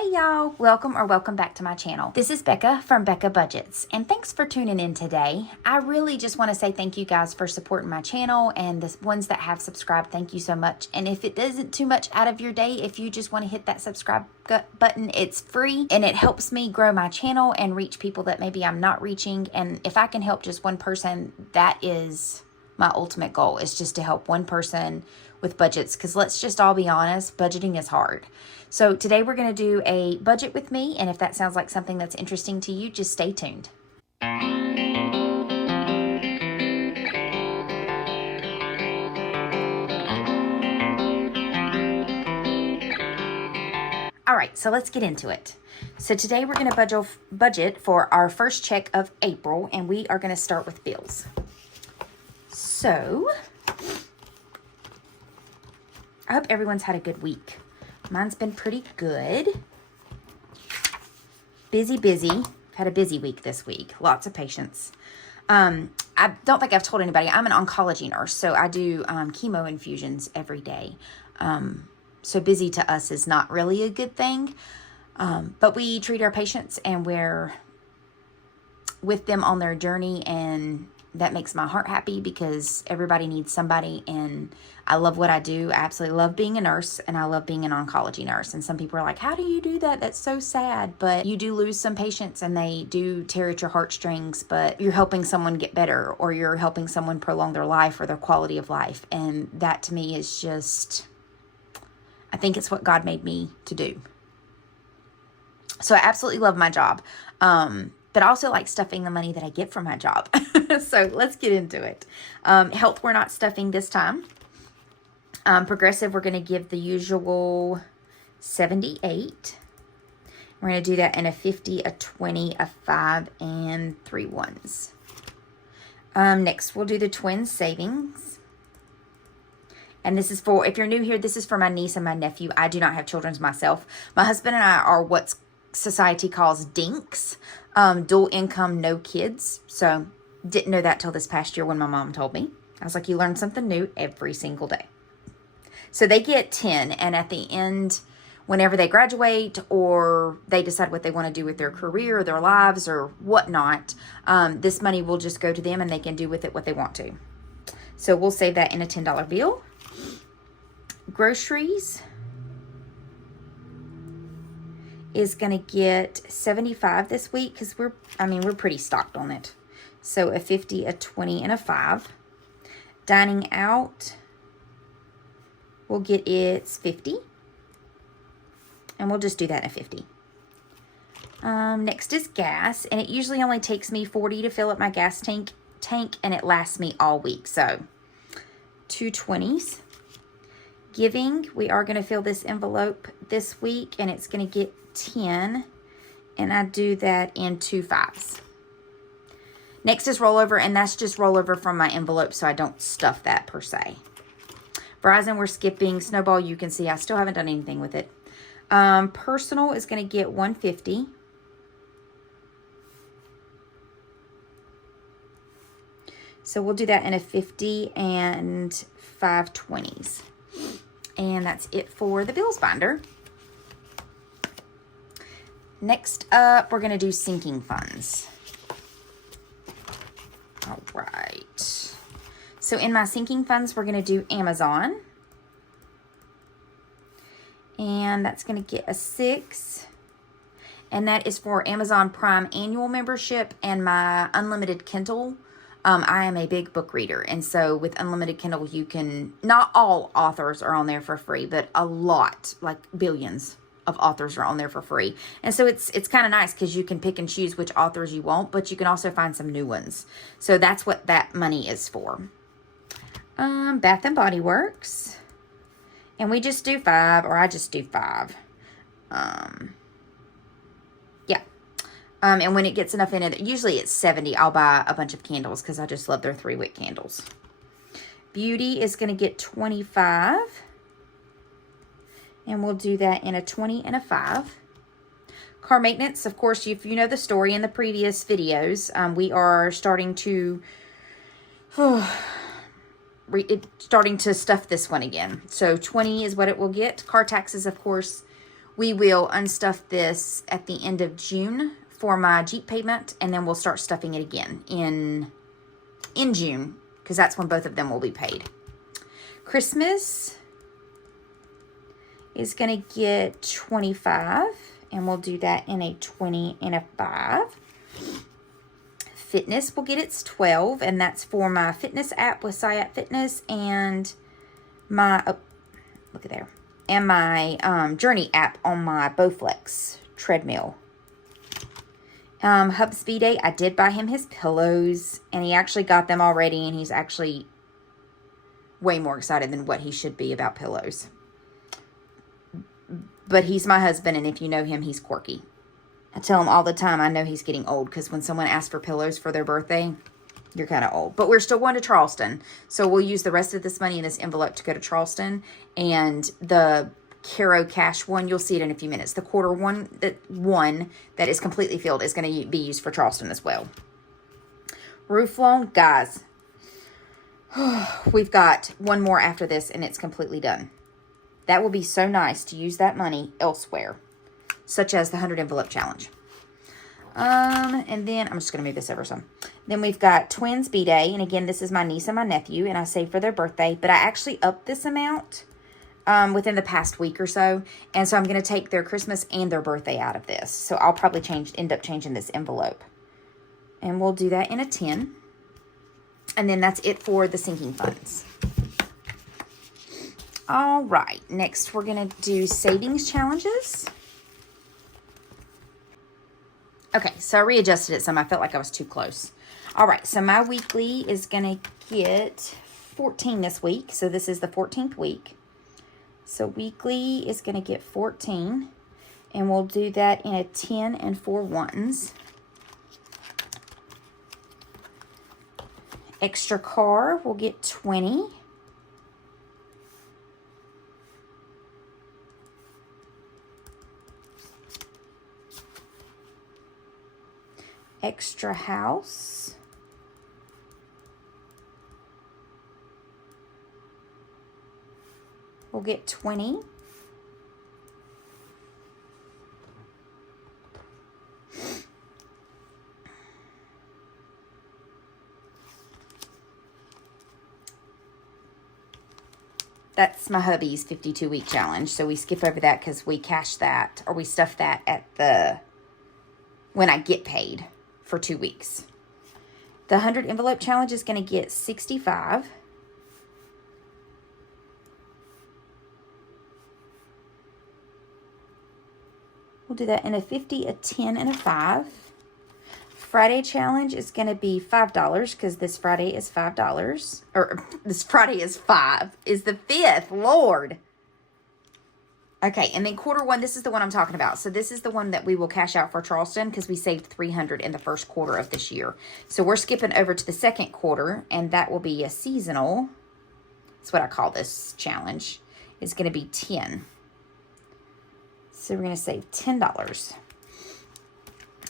Hey y'all, welcome back to my channel. This is Becca from Becca Budgets, and thanks for tuning in today. I really just want to say thank you guys for supporting my channel, and the ones that have subscribed, thank you so much. And if it isn't too much out of your day, if you just want to hit that subscribe button, it's free and it helps me grow my channel and reach people that maybe I'm not reaching. And if I can help just one person, that is my ultimate goal, is just to help one person with budgets, because let's just all be honest, budgeting is hard. So today we're going to do a budget with me, and if that sounds like something that's interesting to you, just stay tuned. All right, so let's get into it. So today we're going to budget for our first check of April, and we are going to start with bills. So I hope everyone's had a good week. Mine's been pretty good. Busy. Had a busy week this week. Lots of patients. I don't think I've told anybody. I'm an oncology nurse, so I do chemo infusions every day. So busy to us is not really a good thing. But we treat our patients, and we're with them on their journey, and that makes my heart happy because everybody needs somebody, and I love what I do. I absolutely love being a nurse, and I love being an oncology nurse. And some people are like, how do you do that? That's so sad. But you do lose some patients, and they do tear at your heartstrings, but you're helping someone get better, or you're helping someone prolong their life or their quality of life. And that to me is just, I think it's what God made me to do. So I absolutely love my job. But I also like stuffing the money that I get from my job. So let's get into it. Health, we're not stuffing this time. Progressive, we're going to give the usual 78. We're going to do that in a 50, a 20, a 5, and 3 ones. Next, we'll do the twin savings. And this is for, if you're new here, this is for my niece and my nephew. I do not have children myself. My husband and I are what's society calls DINKs, dual income, no kids. So didn't know that till this past year when my mom told me. I was like, you learn something new every single day. So they get 10, and at the end, whenever they graduate or they decide what they want to do with their career or their lives or whatnot, this money will just go to them, and they can do with it what they want to. So we'll save that in a $10 bill. Groceries is going to get 75 this week because we're pretty stocked on it. So a 50, a 20, and a 5. Dining out, we'll get its 50. And we'll just do that in a 50. Next is gas, and it usually only takes me 40 to fill up my gas tank, and it lasts me all week. So 2 20s. Giving, we are going to fill this envelope this week, and it's going to get 10, and I do that in 2 5s. Next is rollover, and that's just rollover from my envelope, so I don't stuff that per se. Verizon, we're skipping. Snowball, you can see I still haven't done anything with it. Personal is going to get 150. So we'll do that in a 50 and 5 20s. And that's it for the bills binder. Next up, we're going to do sinking funds. All right. So in my sinking funds, we're going to do Amazon. And that's going to get a 6. And that is for Amazon Prime annual membership and my unlimited Kindle. I am a big book reader, and so with Unlimited Kindle, you can, not all authors are on there for free, but a lot, like billions of authors are on there for free. And so it's kind of nice because you can pick and choose which authors you want, but you can also find some new ones. So that's what that money is for. Bath and Body Works, and we just do 5, or I just do 5. And when it gets enough in it, usually it's 70, I'll buy a bunch of candles because I just love their 3-wick candles. Beauty is going to get 25. And we'll do that in a 20 and a 5. Car maintenance, of course, if you know the story in the previous videos, we are starting to stuff this one again. So 20 is what it will get. Car taxes, of course, We will unstuff this at the end of June for my Jeep payment, and then we'll start stuffing it again in June, because that's when both of them will be paid. Christmas is going to get 25, and we'll do that in a 20 and a 5. Fitness will get its 12, and that's for my fitness app with Sciat Fitness and my, oh, look at there, and my Journey app on my Bowflex treadmill. Hub's B-Day, I did buy him his pillows, and he actually got them already, and he's actually way more excited than what he should be about pillows. But he's my husband, and if you know him, he's quirky. I tell him all the time, I know he's getting old, because when someone asks for pillows for their birthday, you're kind of old. But we're still going to Charleston, so we'll use the rest of this money in this envelope to go to Charleston. And the Caro Cash one, you'll see it in a few minutes. The quarter one that is completely filled is going to be used for Charleston as well. Roof loan, guys, we've got one more after this, and it's completely done. That will be so nice to use that money elsewhere, such as the 100 envelope challenge. And then I'm just going to move this over some. Then we've got twins B-Day. And again, this is my niece and my nephew, and I saved for their birthday, but I actually upped this amount within the past week or so. And so I'm going to take their Christmas and their birthday out of this. So I'll probably end up changing this envelope. And we'll do that in a 10. And then that's it for the sinking funds. All right, next we're going to do savings challenges. Okay, so I readjusted it some. I felt like I was too close. All right, so my weekly is going to get 14 this week. So this is the 14th week. So weekly is going to get 14. And we'll do that in a 10 and 4 ones. Extra car will get 20. Extra house. We'll get 20. That's my hubby's 52-week challenge. So we skip over that because we cash that, or we stuff that at when I get paid for 2 weeks. The 100 envelope challenge is going to get 65. We'll do that in a 50, a 10, and a 5. Friday challenge is going to be $5 because this Friday is $5. Or this Friday is 5. Is the 5th. Lord. Okay, and then quarter one, this is the one I'm talking about. So this is the one that we will cash out for Charleston because we saved $300 in the first quarter of this year. So we're skipping over to the second quarter, and that will be a seasonal. That's what I call this challenge. It's going to be 10. So we're going to save $10.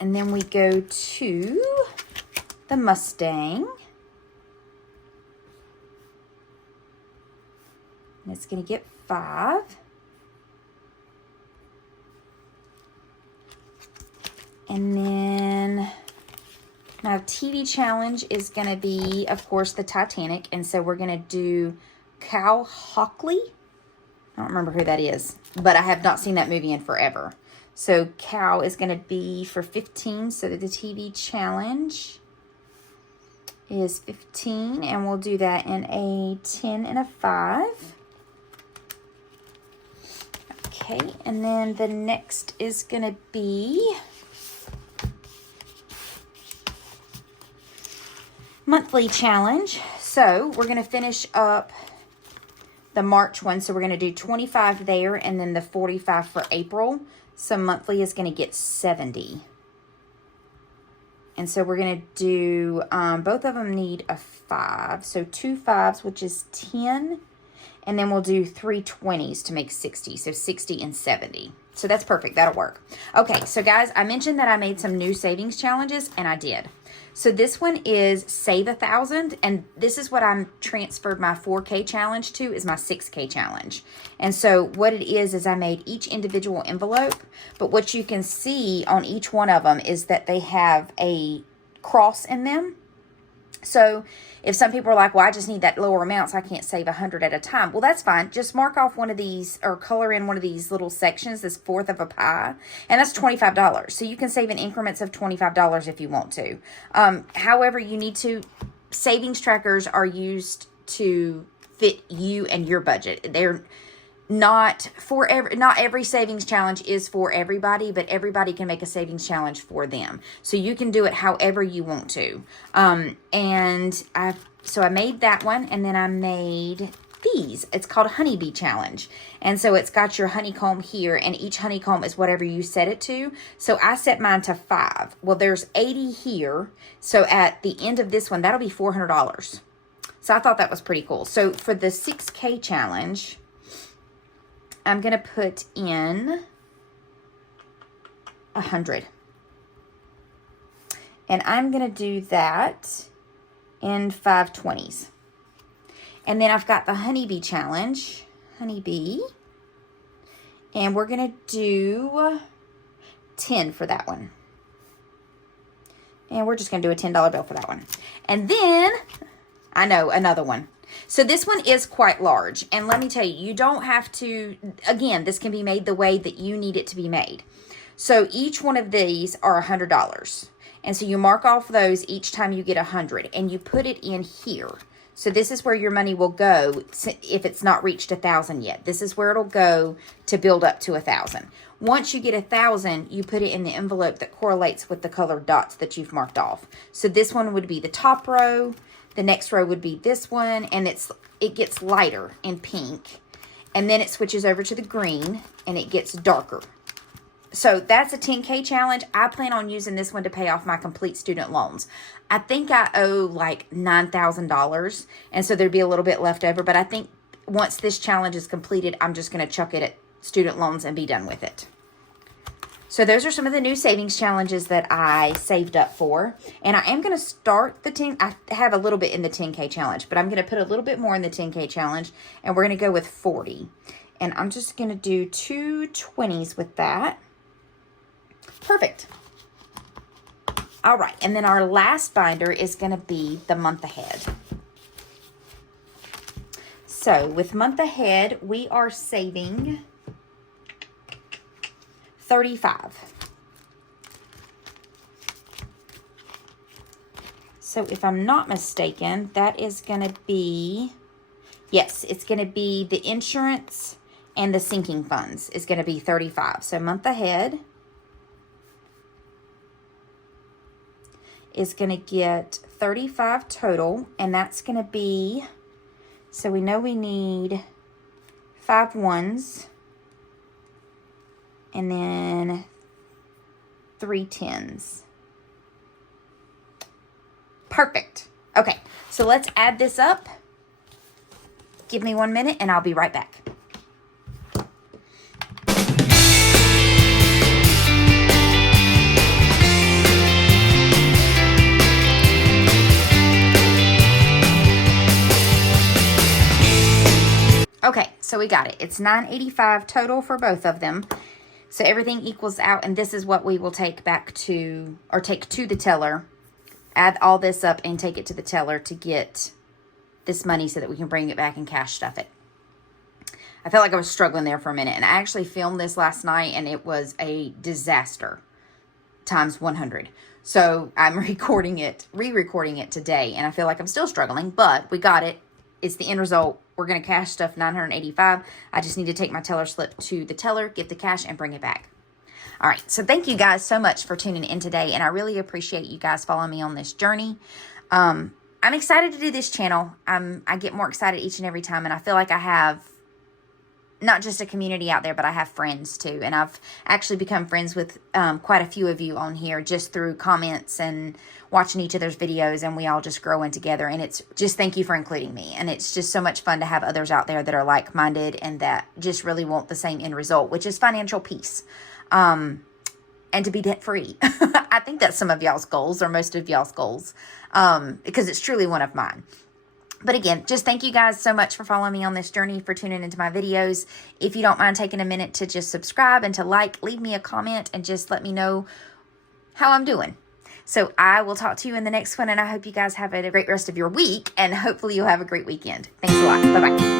And then we go to the Mustang. And it's going to get 5. And then my TV challenge is going to be, of course, the Titanic. And so we're going to do Cal Hockley. I don't remember who that is, but I have not seen that movie in forever. So Cal is going to be for 15. So the TV challenge is 15. And we'll do that in a 10 and a 5. Okay. And then the next is going to be monthly challenge. So we're going to finish up the March one. So we're going to do 25 there and then the 45 for April. So monthly is going to get 70. And so we're going to do, both of them need a 5. So 2 5s, which is 10. And then we'll do 3 20s to make 60. So 60 and 70. So that's perfect. That'll work. Okay, so guys, I mentioned that I made some new savings challenges, and I did. So this one is Save 1,000, and this is what I'm transferred my 4K challenge to, is my 6K challenge. And so what it is I made each individual envelope, but what you can see on each one of them is that they have a cross in them. So if some people are like, well, I just need that lower amount so I can't save 100 at a time. Well, that's fine. Just mark off one of these or color in one of these little sections, this fourth of a pie, and that's $25. So you can save in increments of $25 if you want to. However, you need to, savings trackers are used to fit you and your budget. They're not every savings challenge is for everybody, but everybody can make a savings challenge for them. So you can do it however you want to. So I made that one, and then I made these. It's called Honeybee Challenge. And so it's got your honeycomb here, and each honeycomb is whatever you set it to. So I set mine to 5. Well, there's 80 here. So at the end of this one, that'll be $400. So I thought that was pretty cool. So for the 6K challenge, I'm going to put in 100. And I'm going to do that in 520s. And then I've got the Honeybee Challenge, Honeybee. And we're going to do 10 for that one. And we're just going to do a $10 bill for that one. And then, I know, another one. So this one is quite large, and let me tell you, you don't have to, again, this can be made the way that you need it to be made. So each one of these are $100, and so you mark off those each time you get 100, and you put it in here. So this is where your money will go if it's not reached 1,000 yet. This is where it'll go to build up to 1,000. Once you get 1,000, you put it in the envelope that correlates with the colored dots that you've marked off. So this one would be the top row. The next row would be this one, and it gets lighter in pink. And then it switches over to the green, and it gets darker. So that's a 10K challenge. I plan on using this one to pay off my complete student loans. I think I owe like $9,000, and so there'd be a little bit left over. But I think once this challenge is completed, I'm just going to chuck it at student loans and be done with it. So those are some of the new savings challenges that I saved up for. And I am going to start the 10. I have a little bit in the 10K challenge, but I'm going to put a little bit more in the 10K challenge. And we're going to go with 40. And I'm just going to do 2 20s with that. Perfect. All right. And then our last binder is going to be the month ahead. So with month ahead, we are saving 35. So if I'm not mistaken, that is going to be, yes, it's going to be the insurance and the sinking funds is going to be 35. So month ahead is going to get 35 total, and that's going to be, so we know we need 5 ones. And then 3 10s. Perfect. Okay, so let's add this up. Give me 1 minute and I'll be right back. Okay, so we got it. It's $9.85 total for both of them. So everything equals out, and this is what we will take back to, or take to the teller. Add all this up and take it to the teller to get this money so that we can bring it back and cash stuff it. I felt like I was struggling there for a minute, and I actually filmed this last night, and it was a disaster times 100. So I'm re-recording it today, and I feel like I'm still struggling, but we got it. It's the end result. We're going to cash stuff $985. I just need to take my teller slip to the teller, get the cash, and bring it back. All right. So thank you guys so much for tuning in today. And I really appreciate you guys following me on this journey. I'm excited to do this channel. I get more excited each and every time. And I feel like I have not just a community out there, but I have friends too. And I've actually become friends with quite a few of you on here just through comments and watching each other's videos, and we all just grow in together. And it's just, thank you for including me. And it's just so much fun to have others out there that are like-minded and that just really want the same end result, which is financial peace. And to be debt-free. I think that's some of y'all's goals, or most of y'all's goals, because it's truly one of mine. But again, just thank you guys so much for following me on this journey, for tuning into my videos. If you don't mind taking a minute to just subscribe and to like, leave me a comment, and just let me know how I'm doing. So I will talk to you in the next one, and I hope you guys have a great rest of your week, and hopefully you'll have a great weekend. Thanks a lot. Bye-bye.